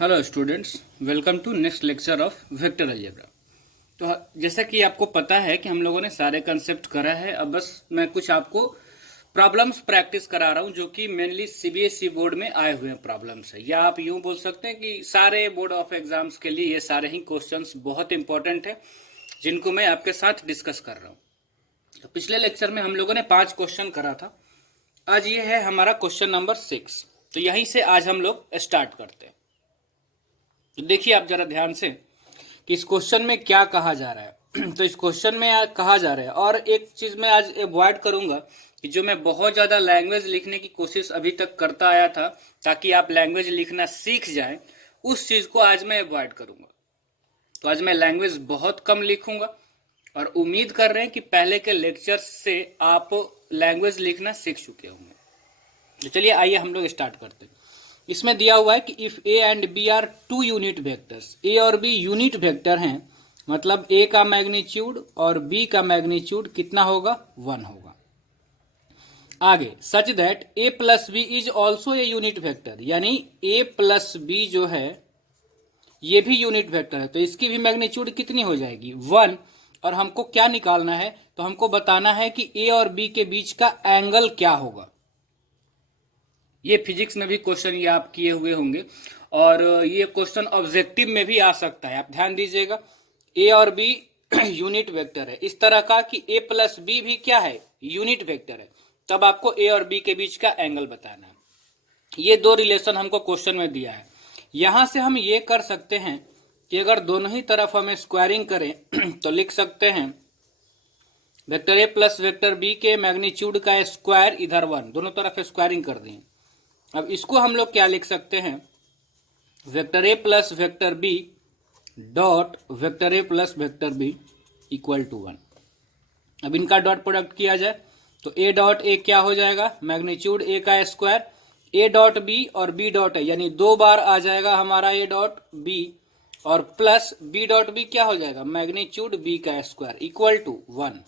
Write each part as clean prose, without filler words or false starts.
Hello students, welcome to next lecture of vector algebra. तो जैसा कि आपको पता है कि हम लोगों ने सारे कंसेप्ट करा है। अब बस मैं कुछ आपको प्रॉब्लम्स प्रैक्टिस करा रहा हूं जो कि मेनली सीबीएसई बोर्ड में आए हुए प्रॉब्लम्स है, या आप यूं बोल सकते हैं कि सारे बोर्ड ऑफ एग्जाम्स के लिए ये सारे ही क्वेश्चंस बहुत इंपॉर्टेंट है जिनको मैं आपके साथ डिस्कस कर रहा हूँ। तो पिछले लेक्चर में हम लोगों ने 5 क्वेश्चन करा था। आज ये है हमारा क्वेश्चन नंबर 6। तो यहीं से आज हम लोग स्टार्ट करते हैं। तो देखिए आप जरा ध्यान से कि इस क्वेश्चन में क्या कहा जा रहा है। तो इस क्वेश्चन में कहा जा रहा है, और एक चीज मैं आज अवॉइड करूंगा कि जो मैं बहुत ज्यादा लैंग्वेज लिखने की कोशिश अभी तक करता आया था ताकि आप लैंग्वेज लिखना सीख जाएं, उस चीज को आज मैं अवॉइड करूंगा। तो आज मैं लैंग्वेज बहुत कम लिखूंगा और उम्मीद कर रहे हैं कि पहले के लेक्चर्स से आप लैंग्वेज लिखना सीख चुके होंगे। तो चलिए आइए हम लोग स्टार्ट करते हैं। इसमें दिया हुआ है कि if A and B are two unit vectors, A और बी यूनिट वेक्टर हैं, मतलब ए का मैग्नीट्यूड और बी का मैग्नीट्यूड कितना होगा, 1 होगा। आगे such that A plus B is also a unit vector, यानी ए प्लस बी जो है ये भी यूनिट वेक्टर है, तो इसकी भी मैग्नीट्यूड कितनी हो जाएगी, 1। और हमको क्या निकालना है, तो हमको बताना है कि ए और बी के बीच का एंगल क्या होगा। ये फिजिक्स में भी क्वेश्चन ये आप किए हुए होंगे और ये क्वेश्चन ऑब्जेक्टिव में भी आ सकता है। आप ध्यान दीजिएगा, ए और बी यूनिट वेक्टर है, इस तरह का कि ए प्लस बी भी क्या है, यूनिट वेक्टर है, तब आपको ए और बी के बीच का एंगल बताना है। ये दो रिलेशन हमको क्वेश्चन में दिया है। यहां से हम ये कर सकते हैं कि अगर दोनों ही तरफ हमें स्क्वायरिंग करें तो लिख सकते हैं vector A plus vector B के मैग्नीट्यूड का स्क्वायर इधर 1, दोनों तरफ स्क्वायरिंग कर दें। अब इसको हम लोग क्या लिख सकते हैं, vector A plus vector B dot vector A plus vector B equal to 1। अब इनका डॉट प्रोडक्ट किया जाए तो ए डॉट ए क्या हो जाएगा, मैग्नीट्यूड ए का स्क्वायर, ए डॉट बी और बी डॉट ए, यानी 2 बार आ जाएगा हमारा ए डॉट बी, और प्लस बी डॉट बी क्या हो जाएगा, मैग्नीट्यूड बी का स्क्वायर इक्वल टू 1।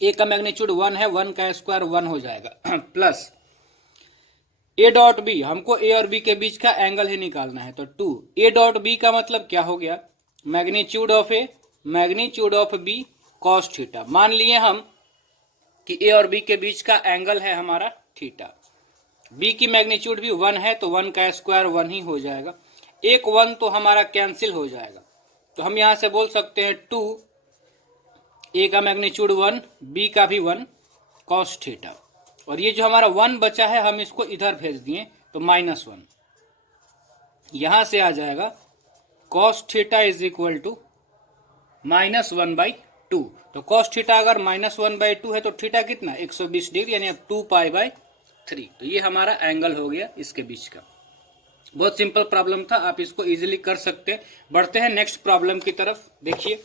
ए का मैग्नीट्यूड 1 है, 1 का स्क्वायर 1 हो जाएगा, प्लस ए डॉट बी, हमको ए और बी के बीच का एंगल ही निकालना है, तो 2। ए डॉट बी का मतलब क्या हो गया, magnitude of A magnitude of B cos theta. मान लिए हम कि ए और बी के बीच का एंगल है हमारा थीटा। बी की मैग्नीट्यूड भी 1 है तो 1 का स्क्वायर 1 ही हो जाएगा। एक 1 तो हमारा कैंसिल हो जाएगा, तो हम यहां से बोल सकते हैं 2, ए का मैग्नीट्यूड 1, बी का भी 1 कॉस थीटा, और ये जो हमारा 1 बचा है हम इसको इधर भेज दिए तो -1, यहां से आ जाएगा cos theta is equal to -1/2। तो कॉस थीटा अगर -1/2 है तो थीटा कितना, 120 डिग्री, यानी 2π/3। तो ये हमारा एंगल हो गया इसके बीच का। बहुत सिंपल प्रॉब्लम था, आप इसको इजीली कर सकते हैं। बढ़ते हैं नेक्स्ट प्रॉब्लम की तरफ। देखिए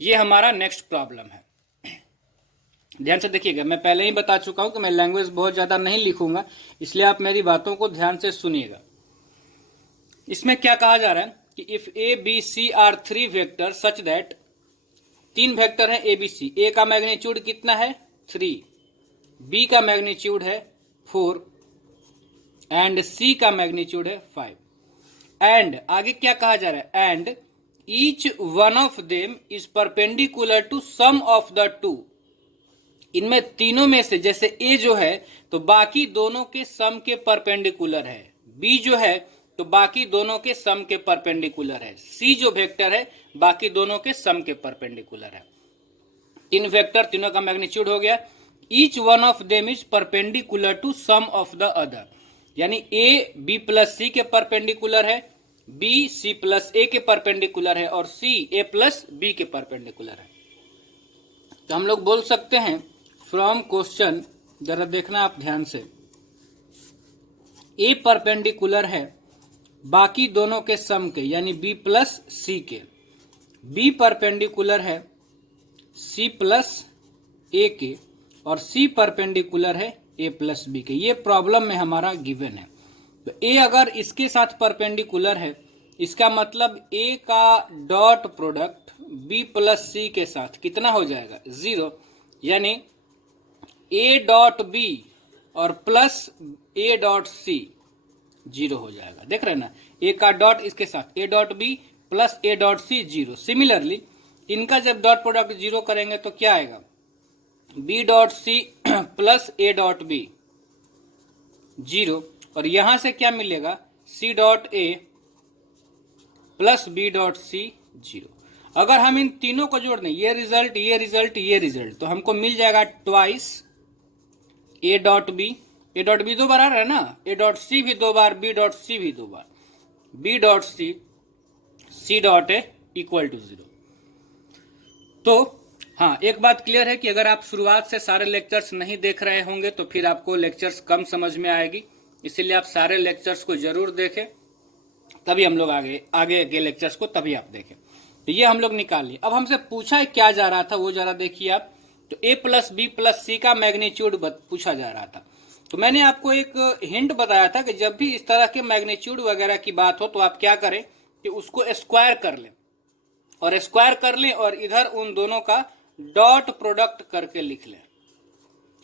ये हमारा नेक्स्ट प्रॉब्लम है, ध्यान से देखिएगा। मैं पहले ही बता चुका हूं कि मैं लैंग्वेज बहुत ज्यादा नहीं लिखूंगा, इसलिए आप मेरी बातों को ध्यान से सुनिएगा। इसमें क्या कहा जा रहा है कि if A B C are 3 vector such that, 3 vector है ए बी सी, ए का मैग्नीट्यूड कितना है 3, बी का मैग्नीट्यूड है 4 एंड सी का मैग्नीट्यूड है 5। एंड आगे क्या कहा जा रहा है, and each one of them is perpendicular to sum of the two. इनमें तीनों में से जैसे ए जो है तो बाकी दोनों के सम के परपेंडिकुलर है, बी जो है तो बाकी दोनों के सम के परपेंडिकुलर है, सी जो वेक्टर है बाकी दोनों के सम के परपेंडिकुलर है। 3 वेक्टर, तीनों का मैग्नीट्यूड हो गया। Each one of them is perpendicular to sum of the other, यानी ए बी प्लस सी के परपेंडिकुलर है, बी सी प्लस ए के परपेंडिकुलर है, और सी ए प्लस बी के परपेंडिकुलर है। तो हम लोग बोल सकते हैं फ्रॉम क्वेश्चन, जरा देखना आप ध्यान से, ए परपेंडिकुलर है बाकी दोनों के सम के, यानी बी प्लस सी के, बी परपेंडिकुलर है सी प्लस ए के, और सी परपेंडिकुलर है ए प्लस बी के। ये प्रॉब्लम में हमारा गिवन है। तो ए अगर इसके साथ परपेंडिकुलर है, इसका मतलब ए का डॉट प्रोडक्ट बी प्लस सी के साथ कितना हो जाएगा, 0, यानी ए डॉट बी और प्लस ए डॉट सी जीरो हो जाएगा। देख रहे हैं ना, ए का डॉट इसके साथ A dot B plus A dot C zero. Similarly इनका जब डॉट प्रोडक्ट जीरो करेंगे तो क्या आएगा, बी डॉट सी प्लस ए डॉट बी जीरो, और यहां से क्या मिलेगा, सी डॉट ए plus B dot C zero. अगर हम इन तीनों को जोड़ दें, ये रिजल्ट ये रिजल्ट ये रिजल्ट, तो हमको मिल जाएगा twice A dot B. A dot B दो बार आ रहा है ना, ए डॉट सी भी दो बार, बी डॉट सी भी दो बार, B dot C dot A equal to zero. तो हाँ, एक बात क्लियर है कि अगर आप शुरुआत से सारे लेक्चर्स नहीं देख रहे होंगे तो फिर आपको लेक्चर्स कम समझ में आएगी, इसीलिए आप सारे लेक्चर्स को जरूर देखें, तभी हम लोग आगे के लेक्चर्स को तभी आप देखें। तो ये हम लोग निकाल लिए। अब हमसे पूछा क्या जा रहा था वो जरा देखिए आप, तो ए प्लस बी प्लस सी का मैग्नीट्यूड पूछा जा रहा था। तो मैंने आपको एक हिंट बताया था कि जब भी इस तरह के मैग्नीट्यूड वगैरह की बात हो तो आप क्या करें कि उसको स्क्वायर कर लें, और स्क्वायर कर लें और इधर उन दोनों का डॉट प्रोडक्ट करके लिख लें,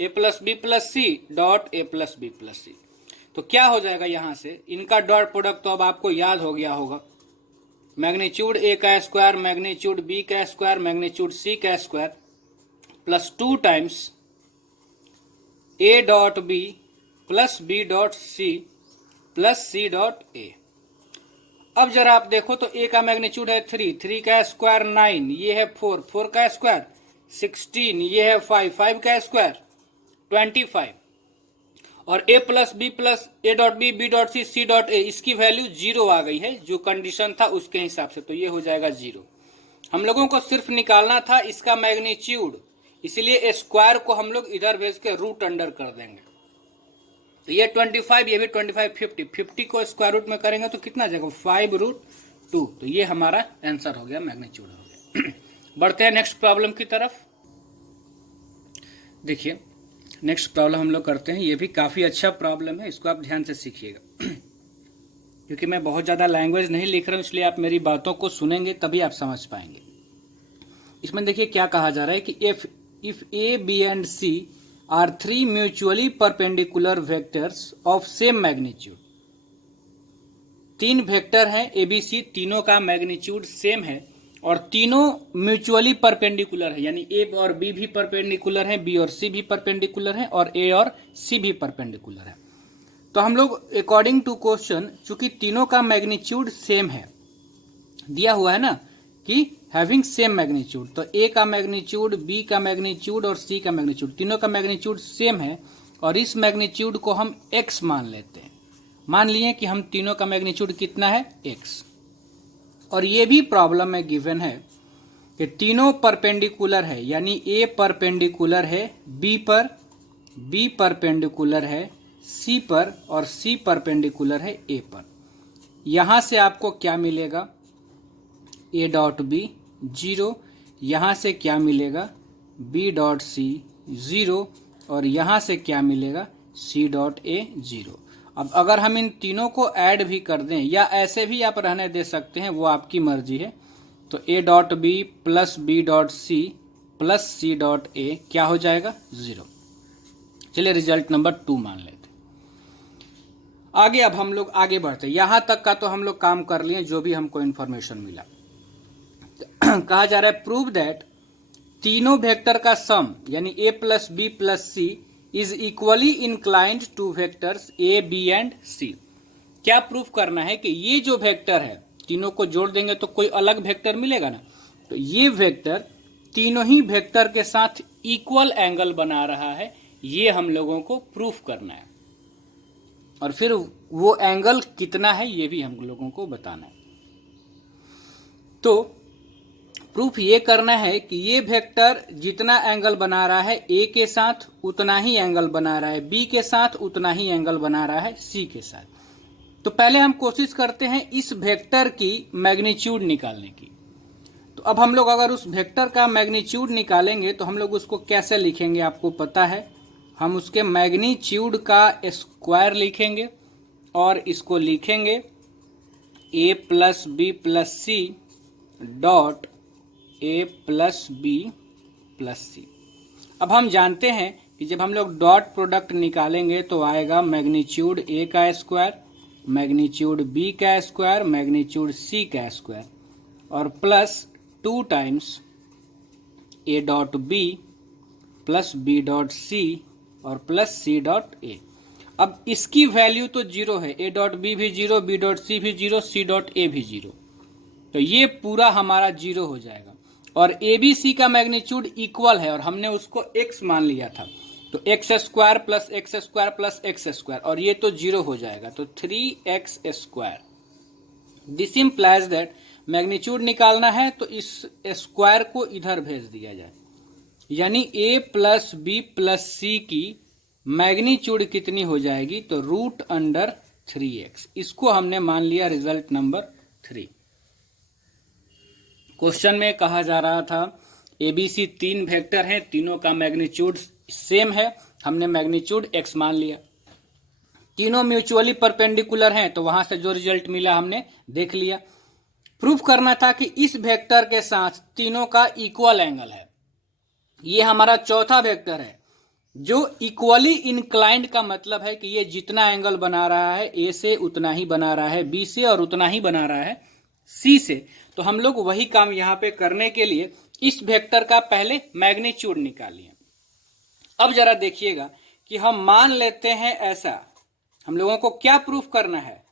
A plus B plus C dot A plus B plus C. तो क्या हो जाएगा, यहां से इनका डॉट प्रोडक्ट तो अब आपको याद हो गया होगा, मैग्नीट्यूड ए का स्क्वायर मैग्नीट्यूड बी का स्क्वायर मैग्नीट्यूड सी का square plus 2 times A dot B plus B dot C plus C dot A. अब जरा आप देखो तो ए का मैग्नीट्यूड है 3, 3 का स्क्वायर 9, ये है 4, 4 का स्क्वायर 16, ये है 5, 5 का स्क्वायर 25, और a plus B plus A dot b b dot c c dot a, इसकी वैल्यू जीरो आ गई है जो कंडीशन था उसके हिसाब से, तो ये हो जाएगा जीरो। हम लोगों को सिर्फ निकालना था इसका मैग्नीट्यूड, इसलिए स्क्वायर को हम लोग इधर भेज के रूट अंडर कर देंगे। तो ये 25, ये भी 25, 50 को स्क्वायर रूट में करेंगे तो कितना आ जाएगा, 5√2। तो ये हमारा आंसर हो गया, मैग्नीट्यूड हो गया। बढ़ते हैं नेक्स्ट प्रॉब्लम की तरफ। देखिए नेक्स्ट प्रॉब्लम हम लोग करते हैं, ये भी काफी अच्छा प्रॉब्लम है, इसको आप ध्यान से सीखिएगा। क्योंकि मैं बहुत ज्यादा लैंग्वेज नहीं लिख रहा हूं, इसलिए आप मेरी बातों को सुनेंगे तभी आप समझ पाएंगे। इसमें देखिए क्या कहा जा रहा है कि if A B and C are 3 mutually perpendicular vectors of same magnitude. 3 vector हैं ए बी सी, तीनों का मैग्नीट्यूड सेम है और तीनों म्यूचुअली परपेंडिकुलर है, यानी ए और बी भी परपेंडिकुलर है, बी और सी भी परपेंडिकुलर है और ए और सी भी परपेंडिकुलर है। तो हम लोग अकॉर्डिंग टू क्वेश्चन, चूंकि तीनों का मैग्नीट्यूड सेम है, दिया हुआ है ना कि हैविंग सेम मैग्नीट्यूड, तो ए का मैग्नीट्यूड, बी का मैग्नीट्यूड और सी का मैग्नीट्यूड, तीनों का मैग्नीट्यूड सेम है और इस मैग्नीट्यूड को हम x मान लेते हैं। मान लिए कि हम तीनों का मैग्नीट्यूड कितना है, x। और ये भी प्रॉब्लम में गिवन है कि तीनों परपेंडिकुलर है, यानी ए परपेंडिकुलर है बी पर, बी परपेंडिकुलर है सी पर और सी परपेंडिकुलर है ए पर। यहां से आपको क्या मिलेगा, ए डॉट बी जीरो, यहां से क्या मिलेगा, बी डॉट सी जीरो, और यहां से क्या मिलेगा, सी डॉट ए जीरो। अब अगर हम इन तीनों को ऐड भी कर दें या ऐसे भी आप रहने दे सकते हैं, वो आपकी मर्जी है, तो ए dot B plus B dot C plus C dot A क्या हो जाएगा, जीरो। चलिए रिजल्ट नंबर 2 मान लेते। आगे अब हम लोग आगे बढ़ते, यहां तक का तो हम लोग काम कर लिए जो भी हमको इंफॉर्मेशन मिला। कहा जा रहा है प्रूव दैट तीनों वेक्टर का सम यानी ए plus B plus c is equally inclined to vectors a B and c. क्या प्रूफ करना है कि ये जो वेक्टर है, तीनों को जोड़ देंगे तो कोई अलग वेक्टर मिलेगा ना, तो ये वेक्टर तीनों ही वेक्टर के साथ इक्वल एंगल बना रहा है, ये हम लोगों को प्रूफ करना है। और फिर वो एंगल कितना है ये भी हम लोगों को बताना है। तो प्रूफ ये करना है कि ये वेक्टर जितना एंगल बना रहा है ए के साथ उतना ही एंगल बना रहा है, बी के साथ उतना ही एंगल बना रहा है सी के साथ। तो पहले हम कोशिश करते हैं इस वेक्टर की मैग्नीट्यूड निकालने की। तो अब हम लोग अगर उस वेक्टर का मैग्नीट्यूड निकालेंगे तो हम लोग उसको कैसे लिखेंगे आपको पता है, हम उसके मैग्नीट्यूड का स्क्वायर लिखेंगे और इसको लिखेंगे a plus B plus C dot A plus B plus c. अब हम जानते हैं कि जब हम लोग डॉट प्रोडक्ट निकालेंगे तो आएगा मैग्नीट्यूड ए का स्क्वायर मैग्नीट्यूड बी का स्क्वायर मैग्नीट्यूड सी का स्क्वायर और plus 2 times A dot B plus B dot C और प्लस सी डॉट ए। अब इसकी वैल्यू तो जीरो है, ए डॉट बी भी जीरो, बी डॉट सी भी जीरो, सी डॉट ए भी जीरो, तो ये पूरा हमारा जीरो हो जाएगा। और ए बी सी का मैग्नीट्यूड इक्वल है और हमने उसको एक्स मान लिया था, तो x square plus x square plus x square, और ये तो जीरो हो जाएगा, तो 3x square. This implies that magnitude निकालना है तो इस स्क्वायर को इधर भेज दिया जाए, यानी a प्लस बी प्लस सी की मैग्नीट्यूड कितनी हो जाएगी, तो √3x। इसको हमने मान लिया रिजल्ट नंबर 3। क्वेश्चन में कहा जा रहा था ABC 3 वेक्टर हैं, तीनों का मैग्नीट्यूड सेम है, हमने मैग्नीट्यूड x मान लिया। तीनों म्यूचुअली परपेंडिकुलर हैं, तो वहां से जो रिजल्ट मिला हमने देख लिया। प्रूफ करना था कि इस वेक्टर के साथ तीनों का इक्वल एंगल है। ये हमारा चौथा वेक्टर है जो इक्वली इंक्लाइंड का मतलब है कि ये जितना एंगल बना रहा है ए से उतना ही बना रहा है बी से और उतना ही बना रहा है सी से। तो हम लोग वही काम यहां पे करने के लिए इस वेक्टर का पहले मैग्नीट्यूड निकालिए। अब जरा देखिएगा कि हम मान लेते हैं ऐसा, हम लोगों को क्या प्रूफ करना है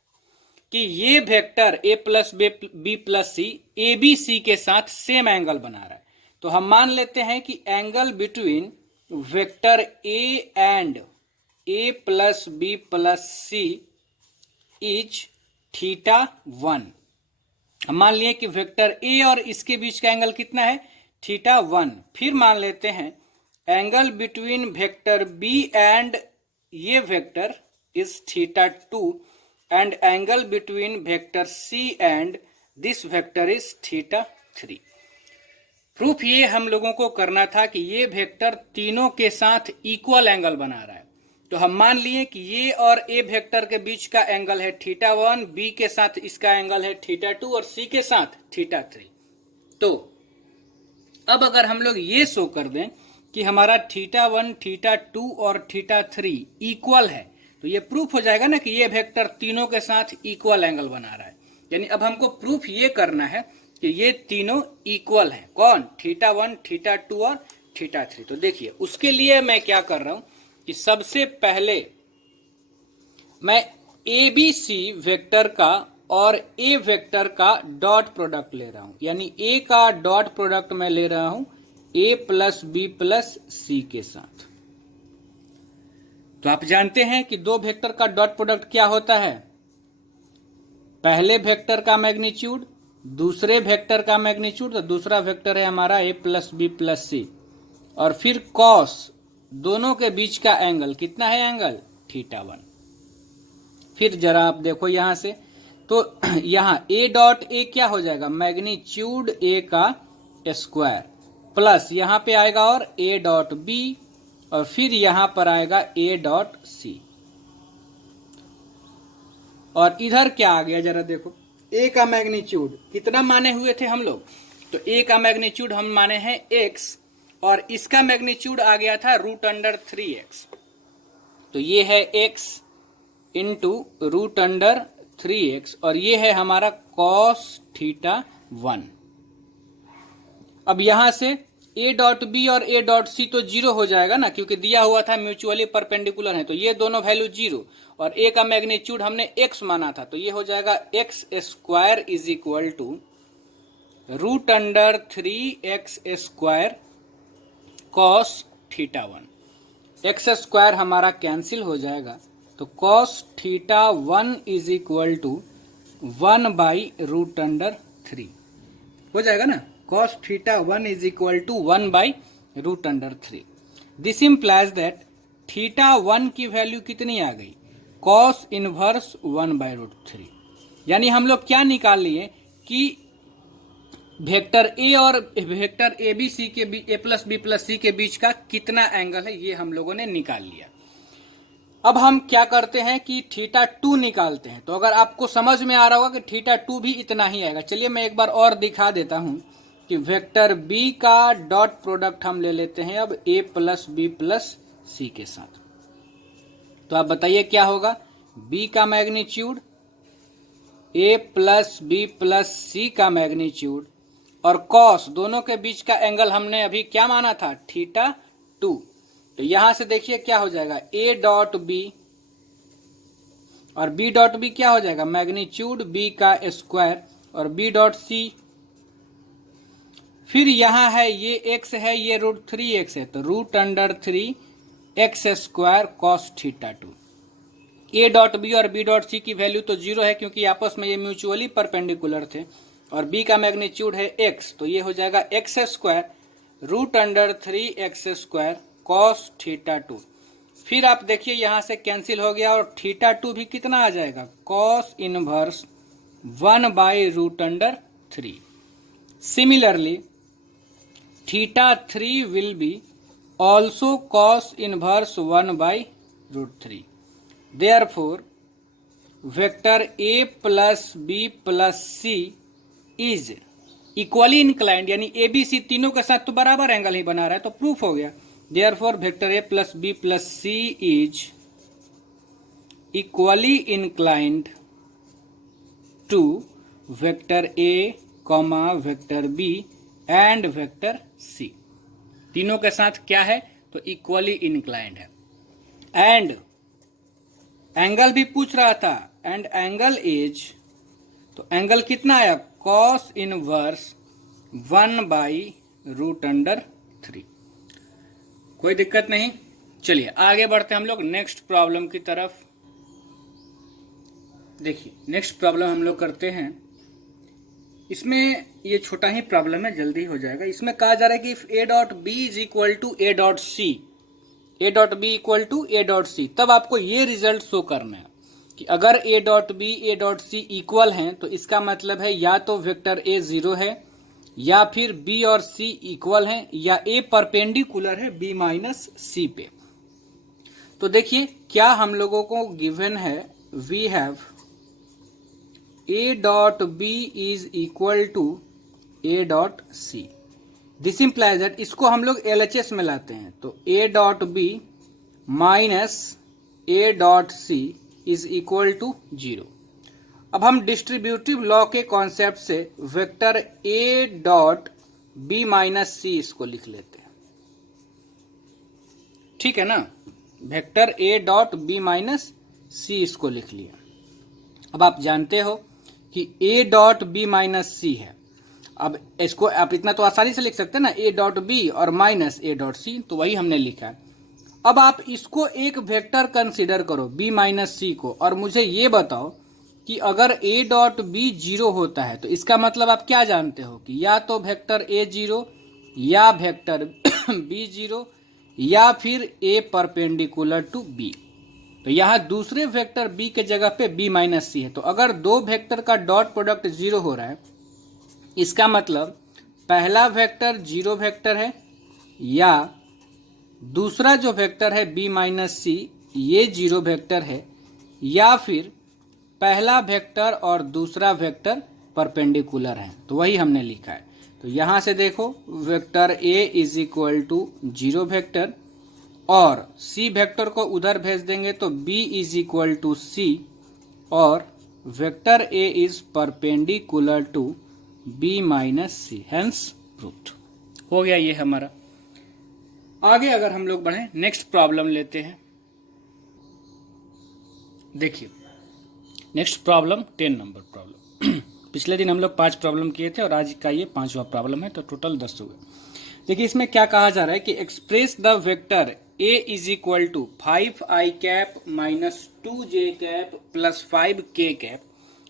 कि ये vector A plus B plus C A B C के साथ सेम एंगल बना रहा है। तो हम मान लेते हैं कि angle between vector a and a plus B plus c is θ1। हम मान लिए कि वेक्टर ए और इसके बीच का एंगल कितना है, θ1। फिर मान लेते हैं angle between vector b and ये vector is θ2 and angle between vector c and this vector is θ3। Proof ये हम लोगों को करना था कि ये वेक्टर तीनों के साथ इक्वल एंगल बना रहा है। तो हम मान लिए कि ये और ए वेक्टर के बीच का एंगल है θ1, बी के साथ इसका एंगल है θ2 और सी के साथ θ3। तो अब अगर हम लोग ये शो कर दें कि हमारा θ1, θ2 और θ3 इक्वल है, तो ये प्रूफ हो जाएगा ना कि ये वेक्टर तीनों के साथ इक्वल एंगल बना रहा है। यानी अब हमको प्रूफ ये करना है कि ये तीनों इक्वल हैं। कौन, θ1, θ2 और θ3। तो देखिए उसके लिए मैं क्या कर रहा हूं कि सबसे पहले मैं ABC वेक्टर का और ए वेक्टर का डॉट प्रोडक्ट ले रहा हूं, यानी ए का डॉट प्रोडक्ट मैं ले रहा हूं ए प्लस बी प्लस सी के साथ। तो आप जानते हैं कि दो वेक्टर का डॉट प्रोडक्ट क्या होता है, पहले वेक्टर का मैग्नीट्यूड दूसरे वेक्टर का मैग्नीट्यूड, तो दूसरा वेक्टर है हमारा ए प्लस बी प्लस सी, और फिर कॉस दोनों के बीच का एंगल कितना है, एंगल θ1। फिर जरा आप देखो यहां से, तो यहां ए डॉट ए क्या हो जाएगा, मैग्नीट्यूड ए का स्क्वायर प्लस यहां पे आएगा और ए डॉट बी और फिर यहां पर आएगा ए डॉट सी। और इधर क्या आ गया जरा देखो, ए का मैग्नीट्यूड कितना माने हुए थे हम लोग, तो ए का मैग्नीट्यूड हम माने हैं x और इसका मैग्नीट्यूड आ गया था √3x। तो ये है x इंटू √3x और ये है हमारा cos θ1। अब यहां से ए डॉट बी और ए डॉट सी तो जीरो हो जाएगा ना, क्योंकि दिया हुआ था म्यूचुअली परपेंडिकुलर है, तो ये दोनों वैल्यू जीरो, और ए का मैग्नीट्यूड हमने x माना था, तो ये हो जाएगा x square is equal to √3x square cos θ1। x square हमारा कैंसिल हो जाएगा, तो cos θ1 इज इक्वल टू 1/√3 हो जाएगा ना, cos θ1 is equal to 1/√3। This implies that θ1 की वैल्यू कितनी आ गई, cos इनवर्स 1/√3। यानी हम लोग क्या निकाल लिए कि वेक्टर ए और वेक्टर ए बी सी के बीच, ए प्लस बी प्लस सी के बीच का कितना एंगल है, ये हम लोगों ने निकाल लिया। अब हम क्या करते हैं कि θ2 निकालते हैं। तो अगर आपको समझ में आ रहा होगा कि θ2 भी इतना ही आएगा, चलिए मैं एक बार और दिखा देता हूं कि वेक्टर बी का डॉट प्रोडक्ट हम ले लेते हैं अब ए प्लस बी प्लस सी के साथ। तो आप बताइए क्या होगा, बी का magnitude a plus B plus c का मैग्नीट्यूड और कॉस दोनों के बीच का एंगल हमने अभी क्या माना था, थीटा 2। तो यहां से देखिए क्या हो जाएगा, ए डॉट बी और बी डॉट बी क्या हो जाएगा, मैग्नीट्यूड बी का स्क्वायर और बी डॉट सी। फिर यहां है ये एक्स है, ये √3x है, तो √3x square cos theta 2। A dot B और बी डॉट सी की वैल्यू तो 0 है क्योंकि आपस में ये म्यूचुअली परपेंडिकुलर थे, और बी का मैग्नीट्यूड है x, तो ये हो जाएगा x square √3x square cos theta 2। फिर आप देखिए यहां से कैंसिल हो गया और थीटा 2 भी कितना आ जाएगा, cos inverse 1/√3। Similarly theta 3 will be also cos inverse 1/√3। Therefore, vector A plus B plus C is equally inclined, यानी ए बी सी तीनों के साथ तो बराबर एंगल ही बना रहा है, तो प्रूफ हो गया। Therefore, vector A plus B plus C is equally inclined to vector A, vector B and vector C। तीनों के साथ क्या है, तो इक्वली इंक्लाइंड है। एंड एंगल भी पूछ रहा था, एंड एंगल इज, तो एंगल कितना आया, कॉस इनवर्स 1/√3। कोई दिक्कत नहीं। चलिए आगे बढ़ते हैं हम लोग नेक्स्ट प्रॉब्लम की तरफ। देखिए नेक्स्ट प्रॉब्लम हम लोग करते हैं, इसमें ये छोटा ही प्रॉब्लम है, जल्दी हो जाएगा। इसमें कहा जा रहा है कि if A dot B is equal to A dot C, A dot B equal to A dot C, तब आपको ये रिजल्ट शो करना है कि अगर A dot B A dot C equal हैं तो इसका मतलब है या तो वेक्टर ए 0 है, या फिर बी और सी इक्वल हैं, या ए परपेंडिकुलर है बी माइनस सी पे। तो देखिए क्या हम लोगों को गिवन है, we have a dot B is equal to A dot c. This implies that, इसको हम लोग LHS में लाते हैं, तो ए dot b minus a dot c is equal to 0। अब हम डिस्ट्रीब्यूटिव लॉ के कॉन्सेप्ट से vector a dot b minus c इसको लिख लेते हैं, ठीक है ना। Vector a dot b minus c इसको लिख लिया। अब आप जानते हो कि a dot b minus c है, अब इसको आप इतना तो आसानी से लिख सकते हैं ना, ए डॉट बी और माइनस ए डॉट सी, तो वही हमने लिखा है। अब आप इसको एक वेक्टर कंसीडर करो बी माइनस सी को, और मुझे ये बताओ कि अगर ए डॉट बी 0 होता है तो इसका मतलब आप क्या जानते हो कि या तो वेक्टर ए 0 या वेक्टर बी 0 या फिर ए परपेंडिकुलर टू बी। तो यहाँ दूसरे वेक्टर बी के जगह पे बी माइनस सी है, तो अगर दो वेक्टर का डॉट प्रोडक्ट 0 हो रहा है, इसका मतलब पहला वेक्टर 0 वेक्टर है, या दूसरा जो वेक्टर है बी माइनस सी ये 0 वेक्टर है, या फिर पहला वेक्टर और दूसरा वेक्टर परपेंडिकुलर है। तो वही हमने लिखा है। तो यहाँ से देखो vector A is equal to 0 vector, और सी वेक्टर को उधर भेज देंगे तो B is equal to C, और vector A is perpendicular to B minus C, hence proved. हो गया ये हमारा। आगे अगर हम लोग बढ़े नेक्स्ट प्रॉब्लम लेते हैं। देखिए नेक्स्ट प्रॉब्लम 10 नंबर प्रॉब्लम। पिछले दिन हम लोग 5 प्रॉब्लम किए थे और आज का ये 5वां प्रॉब्लम है, तो टोटल 10 हो गए। देखिए इसमें क्या कहा जा रहा है कि express the vector A is equal to 5i cap minus 2j cap plus 5k cap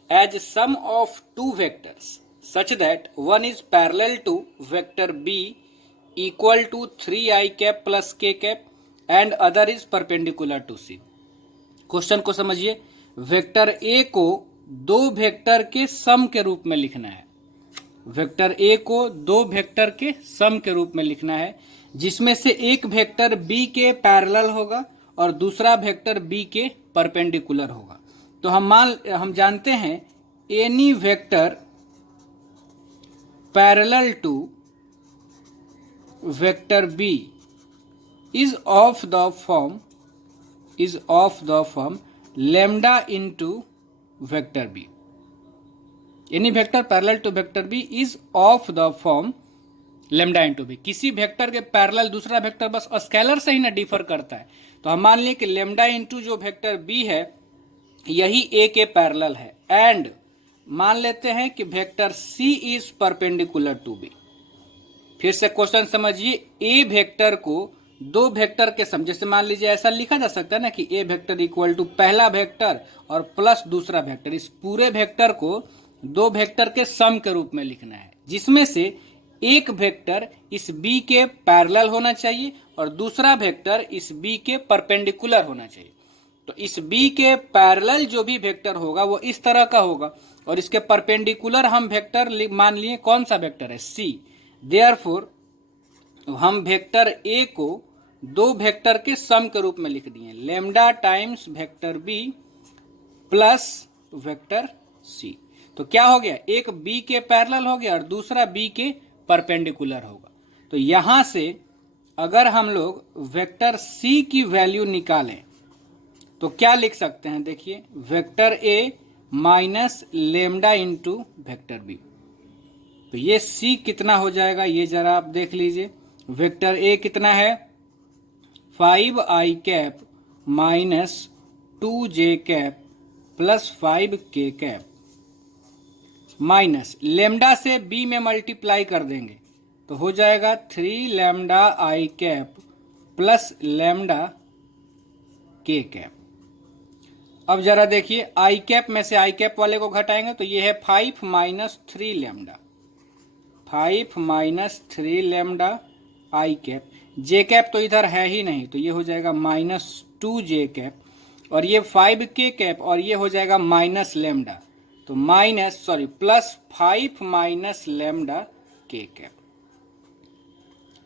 as sum of 2 vectors such that one is parallel to vector b equal to 3i cap plus k cap and other is perpendicular to c। Question को समझिए, vector A को दो vector के सम के रूप में लिखना है। वेक्टर ए को दो वेक्टर के सम के रूप में लिखना है, जिसमें से एक वेक्टर बी के पैरेलल होगा और दूसरा वेक्टर बी के परपेंडिकुलर होगा। तो हम जानते हैं any vector parallel to vector b is of the form lambda into vector b। Any vector parallel to vector B is of the form lambda into B. किसी वेक्टर के parallel दूसरा vector बस scalar से ही ना differ करता है। तो हम मान लिए कि लेमडा इंटू जो वेक्टर बी है यही ए के पैरेलल है, एंड मान लेते हैं कि vector C is perpendicular to B. फिर से क्वेश्चन समझिए, ए वेक्टर को दो वेक्टर के सम, जैसे मान लीजिए ऐसा लिखा जा सकता है ना कि ए वेक्टर इक्वल टू पहला वेक्टर और प्लस दूसरा वेक्टर। इस पूरे वेक्टर को दो वेक्टर के सम के रूप में लिखना है, जिसमें से एक वेक्टर इस बी के पैरेलल होना चाहिए और दूसरा वेक्टर इस बी के परपेंडिकुलर होना चाहिए। तो इस बी के पैरेलल जो भी वेक्टर होगा वो इस तरह का होगा, और इसके परपेंडिकुलर हम वेक्टर मान लिए कौन सा वेक्टर है, सी। देयरफॉर हम वेक्टर ए को दो वेक्टर के सम के रूप में लिख दिए, lambda times vector B plus vector C. तो क्या हो गया, एक बी के पैरेलल हो गया और दूसरा बी के परपेंडिकुलर होगा। तो यहां से अगर हम लोग वेक्टर सी की वैल्यू निकालें तो क्या लिख सकते हैं, देखिए vector A minus lambda into vector B. तो ये सी कितना हो जाएगा, ये जरा आप देख लीजिए। वेक्टर ए कितना है, 5i cap minus 2j cap plus 5k cap, minus lambda से बी में मल्टीप्लाई कर देंगे तो हो जाएगा 3 lambda i cap plus lambda k cap. अब जरा देखिए, आई कैप में से आई कैप वाले को घटाएंगे तो ये है 5 minus 3 lambda, 5 minus 3 lambda i cap. J cap तो इधर है ही नहीं, तो ये हो जाएगा माइनस 2j कैप, और ये 5k कैप, और ये हो जाएगा माइनस लैम्डा, तो plus 5 minus lambda k cap.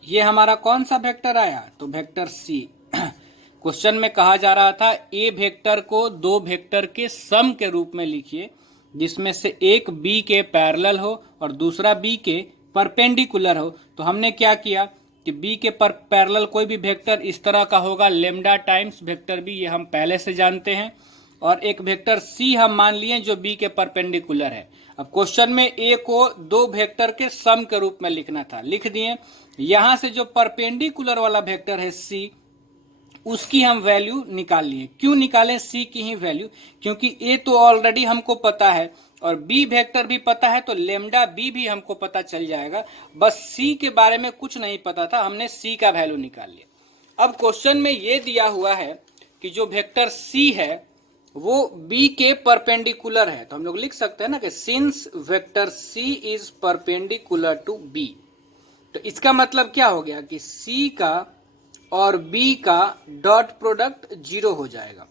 ये हमारा कौन सा वेक्टर आया, तो वेक्टर सी। क्वेश्चन में कहा जा रहा था ए वेक्टर को दो वेक्टर के सम के रूप में लिखिए, जिसमें से एक बी के पैरेलल हो और दूसरा बी के परपेंडिकुलर हो। तो हमने क्या किया कि बी के पैरेलल कोई भी वेक्टर इस तरह का होगा, लेमडा टाइम्स वेक्टर बी, ये हम पहले से जानते हैं, और एक वेक्टर सी हम मान लिए जो बी के परपेंडिकुलर है। अब क्वेश्चन में ए को दो वेक्टर के सम के रूप में लिखना था, लिख दिए। यहां से जो परपेंडिकुलर वाला वेक्टर है सी, उसकी हम वैल्यू निकाल लिए। क्यों निकालें सी की ही वैल्यू, क्योंकि ए तो ऑलरेडी हमको पता है और बी वेक्टर भी पता है, तो लेमडा बी भी हमको पता चल जाएगा। बस सी के बारे में कुछ नहीं पता था, हमने सी का वैल्यू निकाल लिया। अब क्वेश्चन में ये दिया हुआ है कि जो वेक्टर सी है वो बी के परपेंडिकुलर है, तो हम लोग लिख सकते हैं ना कि since vector C is perpendicular to B. तो इसका मतलब क्या हो गया कि सी का और बी का डॉट प्रोडक्ट 0 हो जाएगा।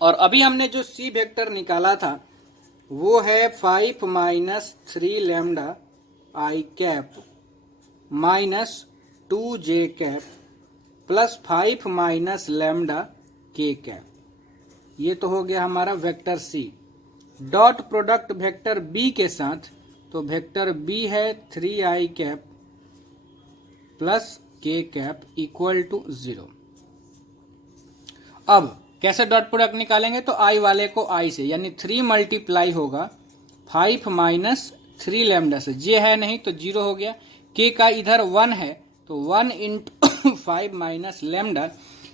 और अभी हमने जो सी वेक्टर निकाला था वो है 5 minus 3 lambda i cap minus 2j cap plus 5 minus lambda k cap. ये तो हो गया हमारा vector c. Dot product vector B के साथ, तो वेक्टर बी है 3i cap plus k cap equal to 0। अब कैसे डॉट प्रोडक्ट निकालेंगे, तो आई वाले को आई से, यानी 3 मल्टीप्लाई होगा 5 माइनस 3 लैम्डा से, जे है नहीं तो 0 हो गया। के का इधर 1 है तो 1 into 5 minus lambda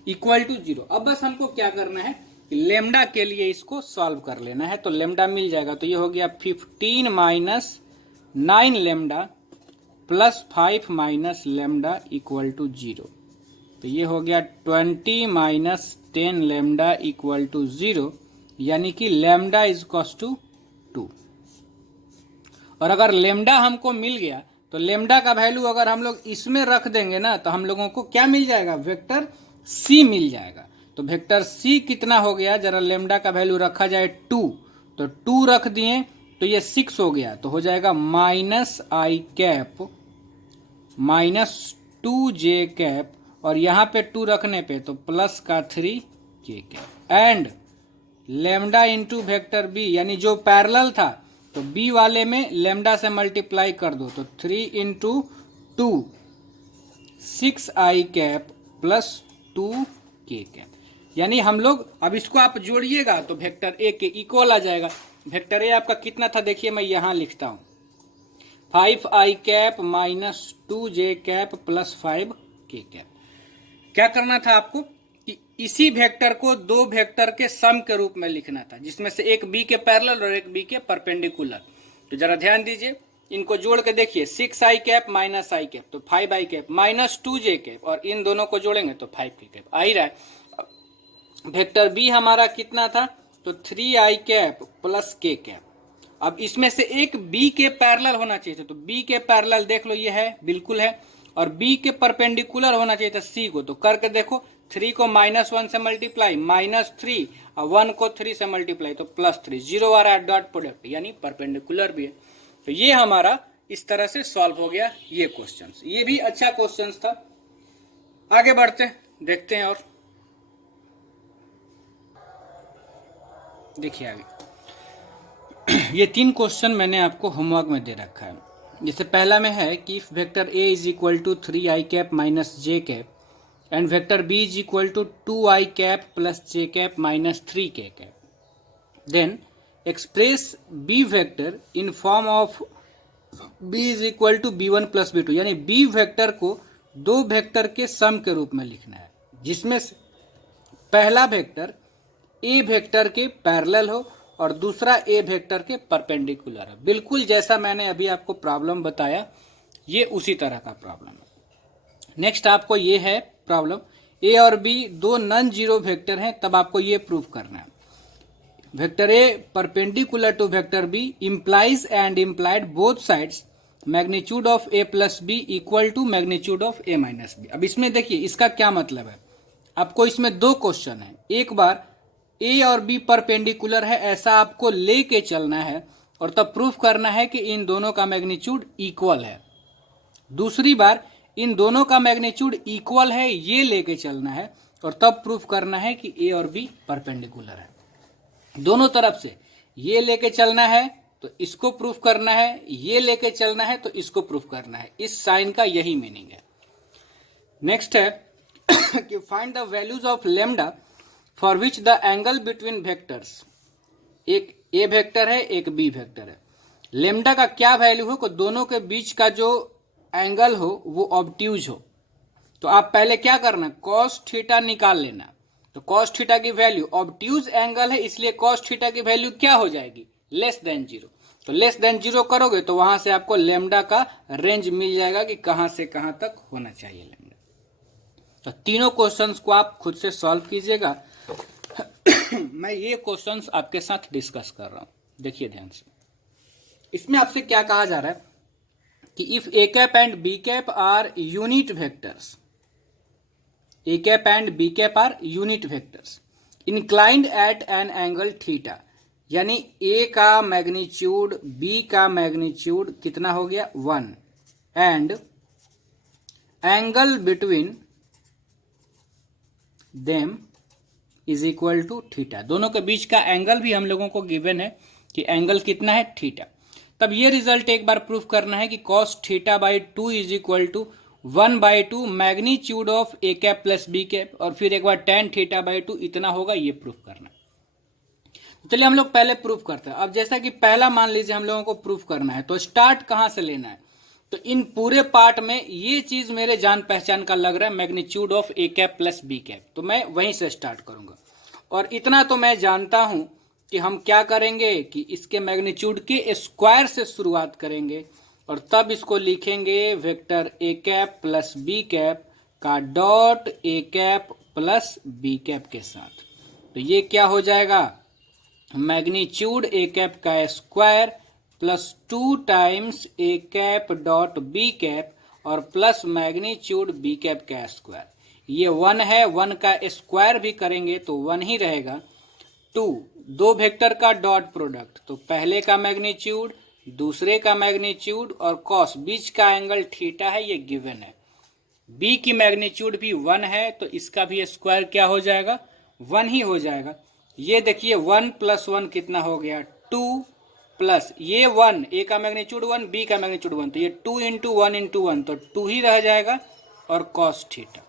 equal to 0। अब बस हमको क्या करना है, लेमडा के लिए इसको सॉल्व कर लेना है, तो लेमडा मिल जाएगा। तो ये हो गया 15 minus 9 lambda plus 5 minus lambda equal to 0। तो ये हो गया 20 माइनस 10 लेमडा इक्वल टू 0, यानी कि लेमडा इज इक्वल टू 2। और अगर लेमडा हमको मिल गया तो लेमडा का वैल्यू अगर हम लोग इसमें रख देंगे ना, तो हम लोगों को क्या मिल जाएगा, वेक्टर सी मिल जाएगा। तो वेक्टर सी कितना हो गया, जरा लेमडा का वैल्यू रखा जाए 2, तो 2 रख दिए तो ये 6 हो गया, तो हो जाएगा माइनस आई कैप माइनस 2j कैप, और यहाँ पे 2 रखने पे तो प्लस का 3k cap, and lambda into vector B, यानी जो पैरेलल था तो बी वाले में लेमडा से मल्टीप्लाई कर दो, तो 3 into 2 6i cap plus 2k cap. यानी हम लोग अब इसको आप जोड़िएगा तो वेक्टर ए के इक्वल आ जाएगा। वेक्टर ए आपका कितना था, देखिए मैं यहां लिखता हूं 5i cap minus 2j cap plus 5k cap. क्या करना था आपको कि इसी वेक्टर को दो वेक्टर के सम के रूप में लिखना था, जिसमें से एक बी के पैरेलल और एक बी के परपेंडिकुलर। तो जरा ध्यान दीजिए, इनको जोड़ के देखिए 6i कैप माइनस आई कैप तो 5i cap minus 2j cap, और इन दोनों को जोड़ेंगे तो 5k कैप आ ही रहा है। वेक्टर बी हमारा कितना था, तो 3i cap plus k cap. अब इसमें से एक बी के पैरेलल होना चाहिए था, तो बी के पैरेलल देख लो ये है, बिल्कुल है, और बी के परपेंडिकुलर होना चाहिए था सी को, तो करके देखो 3 को -1 से मल्टीप्लाई -3 और 1 को 3 से मल्टीप्लाई तो +3, 0 आ रहा है डॉट प्रोडक्ट यानी परपेंडिकुलर भी है। तो ये हमारा इस तरह से सॉल्व हो गया ये क्वेश्चन। ये भी अच्छा क्वेश्चन था। आगे बढ़ते देखते हैं, और देखिए आगे ये 3 क्वेश्चन मैंने आपको होमवर्क में दे रखा है। जैसे पहला में है कि if vector A is equal to 3i cap minus j cap and vector B is equal to 2i cap plus j cap minus 3k cap, then express B vector in form of b is equal to b1 plus b2, यानी b vector को दो vector के सम के रूप में लिखना है, जिसमें से पहला वेक्टर a वेक्टर के पैरेलल हो और दूसरा a वेक्टर के परपेंडिकुलर है। बिल्कुल जैसा मैंने अभी आपको प्रॉब्लम बताया, ये उसी तरह का प्रॉब्लम है। नेक्स्ट आपको ये है प्रॉब्लम, a और b दो नॉन जीरो वेक्टर हैं, तब आपको ये प्रूव करना है। Vector a perpendicular to vector b implies and implied both sides magnitude of a plus b equal to magnitude of a minus b। अब इसमें देखिए इसका क्या मतलब है, आपको इसमें दो क्वेश्चन है, एक बार a और b परपेंडिकुलर है ऐसा आपको लेके चलना है और तब प्रूफ करना है कि इन दोनों का मैग्नीट्यूड इक्वल है। दूसरी बार इन दोनों का मैग्नीट्यूड इक्वल है ये लेके चलना है और तब प्रूफ करना है कि a और b परपेंडिकुलर है। दोनों तरफ से ये लेके चलना है तो इसको प्रूफ करना है, ये लेके चलना है तो इसको प्रूफ करना है। इस साइन का यही मीनिंग है। नेक्स्ट है कि find the values of lambda for which the angle between vectors, एक ए वेक्टर है एक बी वेक्टर है, लेमडा का क्या वैल्यू हो कि दोनों के बीच का जो एंगल हो वो ऑब्ट्यूज हो। तो आप पहले क्या करना, कॉस थीटा निकाल लेना। तो कॉस थीटा की वैल्यू, ऑब्ट्यूज एंगल है इसलिए कॉस थीटा की वैल्यू क्या हो जाएगी, लेस देन 0। तो लेस देन 0 करोगे तो वहां से आपको लेमडा का रेंज मिल जाएगा कि कहां से कहां तक होना चाहिए लेमडा। तो तीनों क्वेश्चंस को आप खुद से सॉल्व कीजिएगा। मैं ये क्वेश्चंस आपके साथ डिस्कस कर रहा हूं, देखिए ध्यान से। इसमें आपसे क्या कहा जा रहा है कि if A cap and B cap are unit vectors, A cap and B cap are unit vectors inclined at an angle theta, यानी ए का मैग्नीट्यूड बी का मैग्नीट्यूड कितना हो गया 1 and angle between them is equal to theta. दोनों के बीच का angle भी हम लोगों को गिवन है कि एंगल कितना है, थीटा। तब ये रिजल्ट एक बार प्रूफ करना है कि cos theta by 2 is equal to 1/2 magnitude of A cap plus B cap, और फिर एक बार टेन थीटा बाई 2 इतना होगा, ये प्रूफ करना है। तो चलिए हम लोग पहले प्रूफ करते हैं। अब जैसा कि पहला मान लीजिए हम लोगों को प्रूफ करना है, तो स्टार्ट कहां से लेना है, तो इन पूरे पार्ट में ये चीज मेरे जान पहचान का लग रहा है, magnitude of A cap plus B cap, तो मैं वहीं से स्टार्ट करूंगा। और इतना तो मैं जानता हूं कि हम क्या करेंगे कि इसके मैग्नीट्यूड के स्क्वायर से शुरुआत करेंगे और तब इसको लिखेंगे vector a cap plus B cap का dot a cap plus B cap के साथ। तो ये क्या हो जाएगा, मैग्नीट्यूड ए कैप का square plus 2 times a cap dot b cap और प्लस मैग्नीट्यूड बी कैप का स्क्वायर। ये 1 है, 1 का स्क्वायर भी करेंगे तो 1 ही रहेगा। 2 दो वेक्टर का डॉट प्रोडक्ट, तो पहले का मैग्नीट्यूड दूसरे का मैग्नीट्यूड और कॉस बीच का एंगल थीटा है, ये गिवन है। बी की मैग्नीट्यूड भी 1 है तो इसका भी स्क्वायर क्या हो जाएगा, 1 ही हो जाएगा। ये देखिए 1 + 1 कितना हो गया 2 प्लस ये 1, ए का मैग्नीट्यूड 1 बी का मैग्नीट्यूड 1, तो ये 2 × 1 × 1 तो 2 ही रह जाएगा और कॉस थीटा।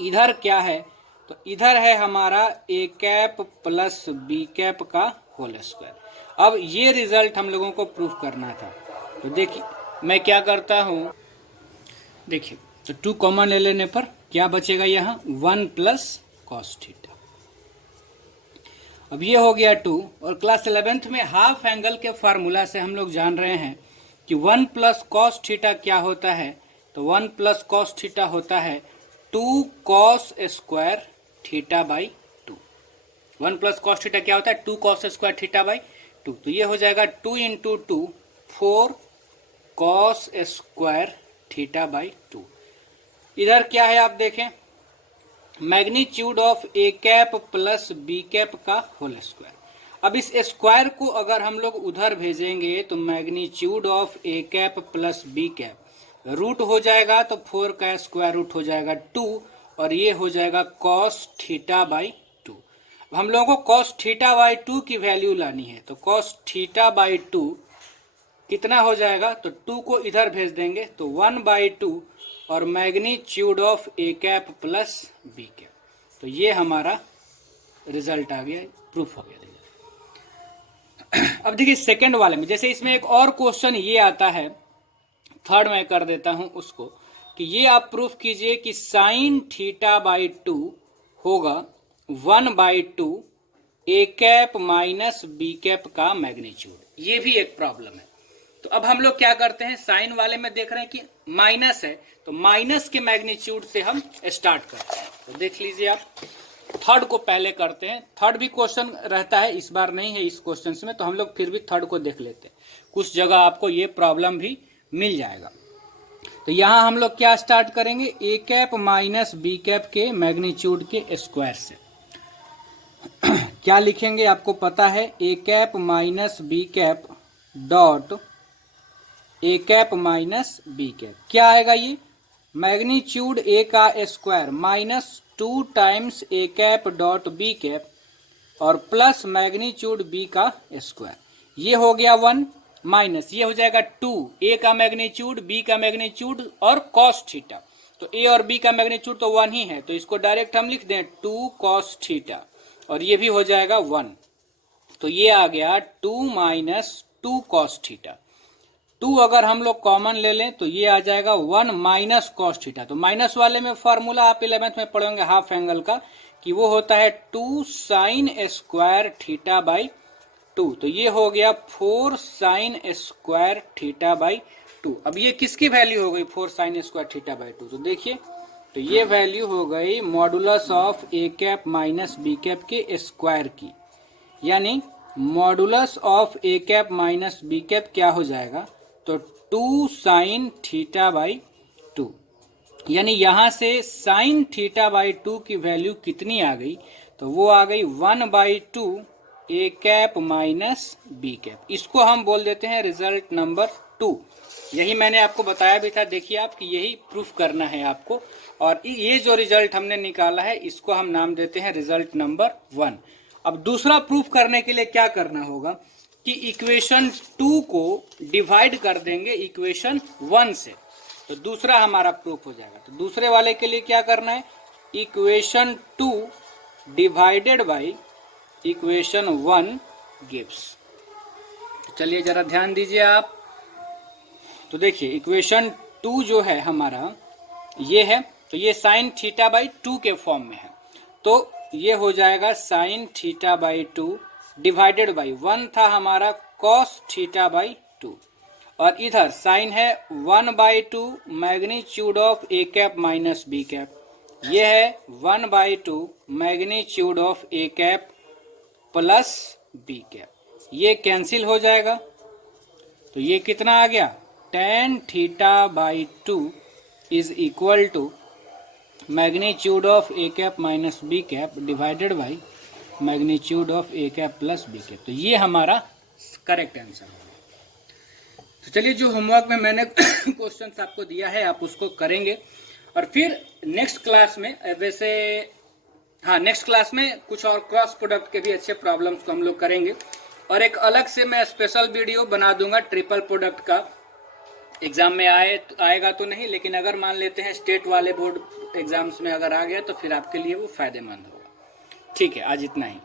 इधर क्या है, तो इधर है हमारा ए कैप प्लस बी कैप का होल स्क्वायर। अब ये रिजल्ट हम लोगों को प्रूफ करना था। तो देखिए मैं क्या करता हूँ, देखिए तो 2 कॉमन ले लेने पर क्या बचेगा, यहाँ 1 प्लस कॉस थीटा। अब ये हो गया 2। और क्लास 11th में हाफ एंगल के फार्मूला से हम लोग जान रहे हैं कि 1 प्लस कॉस थीटा क्या होता है। तो 1 प्लस कॉस थीटा होता है 2 cos square theta by 2। 1 plus cos theta क्या होता है, 2 कॉस स्क्वायर थीटा बाई 2। तो ये हो जाएगा 2 into 2 4 cos square theta by 2। इधर क्या है आप देखें, magnitude of A cap plus B cap का होल स्क्वायर। अब इस स्क्वायर को अगर हम लोग उधर भेजेंगे तो magnitude of A cap plus B cap root हो जाएगा, तो 4 का स्क्वायर रूट हो जाएगा 2 और ये हो जाएगा कॉस थीटा बाई 2। अब हम लोगों को कॉस थीटा बाई 2 की वैल्यू लानी है, तो कॉस थीटा बाई 2 कितना हो जाएगा, तो 2 को इधर भेज देंगे तो 1/2 और magnitude of A cap plus B cap. तो ये हमारा रिजल्ट आ गया, प्रूफ हो गया रिजल्ट। अब देखिए सेकंड वाले में, जैसे इसमें एक और क्वेश्चन ये आता है, थर्ड में कर देता हूं उसको, कि ये आप प्रूफ कीजिए कि साइन थीटा बाई 2 होगा 1/2 ए कैप माइनस बी कैप का मैग्नीट्यूड। ये भी एक प्रॉब्लम है। तो अब हम लोग क्या करते हैं, साइन वाले में देख रहे हैं कि माइनस है, तो माइनस के मैग्नीट्यूड से हम स्टार्ट करते हैं। तो देख लीजिए आप, थर्ड को पहले करते हैं। थर्ड भी क्वेश्चन रहता है, इस बार नहीं है इस क्वेश्चन में, तो हम लोग फिर भी थर्ड को देख लेते हैं। कुछ जगह आपको ये प्रॉब्लम भी मिल जाएगा। तो यहां हम लोग क्या स्टार्ट करेंगे, a cap minus B cap के मैग्नीट्यूड के स्क्वायर से। क्या लिखेंगे आपको पता है, a cap minus B cap dot a cap minus B cap. क्या आएगा ये, मैग्नीट्यूड ए का square minus 2 times a cap dot b cap और प्लस मैग्नीट्यूड बी का स्क्वायर। ये हो गया 1 माइनस ये हो जाएगा 2 ए का मैग्नीट्यूड बी का मैग्नीट्यूड और कॉस थीटा। तो ए और बी का मैग्नीट्यूड तो 1 ही है, तो इसको डायरेक्ट हम लिख दें 2 कॉस थीटा और ये भी हो जाएगा 1। तो ये आ गया 2 माइनस 2 कॉस थीटा। 2 अगर हम लोग कॉमन ले लें तो ये आ जाएगा 1 माइनस कॉस थीटा। तो माइनस वाले में फॉर्मूला आप 11th में पढ़ेंगे हाफ एंगल का, कि वो होता है 2 साइन स्क्वायर थीटा बाई 2। तो ये हो गया 4 साइन स्क्वायर थीटा बाई 2। अब ये किसकी वैल्यू हो गई, 4 साइन स्क्वायर थीटा बाई 2। तो देखिए, तो ये वैल्यू हो गई modulus of A cap minus B cap के स्क्वायर की, यानी modulus of A cap minus B cap क्या हो जाएगा, तो 2 साइन थीटा बाई 2। यानी यहां से साइन थीटा बाई 2 की वैल्यू कितनी आ गई, तो वो आ गई 1/2 ए कैप माइनस बी कैप। इसको हम बोल देते हैं रिजल्ट नंबर 2। यही मैंने आपको बताया भी था, देखिए आप कि यही प्रूफ करना है आपको। और ये जो रिजल्ट हमने निकाला है इसको हम नाम देते हैं रिजल्ट नंबर 1। अब दूसरा प्रूफ करने के लिए क्या करना होगा कि इक्वेशन 2 को डिवाइड कर देंगे इक्वेशन 1 से, तो दूसरा हमारा प्रूफ हो जाएगा। तो दूसरे वाले के लिए क्या करना है, equation 2 divided by equation 1 gives. तो चलिए जरा ध्यान दीजिए आप। तो देखिए इक्वेशन 2 जो है हमारा ये है, तो ये साइन थीटा बाई 2 के फॉर्म में है। तो ये हो जाएगा sine theta by 2 divided by 1 था हमारा कॉस थीटा बाई 2, और इधर साइन है 1/2 magnitude of A cap minus B cap. ये है 1/2 magnitude of A cap plus B cap. ये कैंसिल हो जाएगा, तो ये कितना आ गया, tan theta by 2 is equal to magnitude of A cap minus B cap divided by magnitude of A cap plus B cap. तो ये हमारा करेक्ट आंसर है। तो चलिए जो होमवर्क में मैंने क्वेश्चंस आपको दिया है आप उसको करेंगे, और फिर नेक्स्ट क्लास में वैसे नेक्स्ट क्लास में कुछ और क्रॉस प्रोडक्ट के भी अच्छे प्रॉब्लम्स को हम लोग करेंगे, और एक अलग से मैं स्पेशल वीडियो बना दूंगा ट्रिपल प्रोडक्ट का। एग्जाम में आएगा तो नहीं, लेकिन अगर मान लेते हैं स्टेट वाले बोर्ड एग्जाम्स में अगर आ गया तो फिर आपके लिए वो फायदेमंद होगा। ठीक है, आज इतना ही।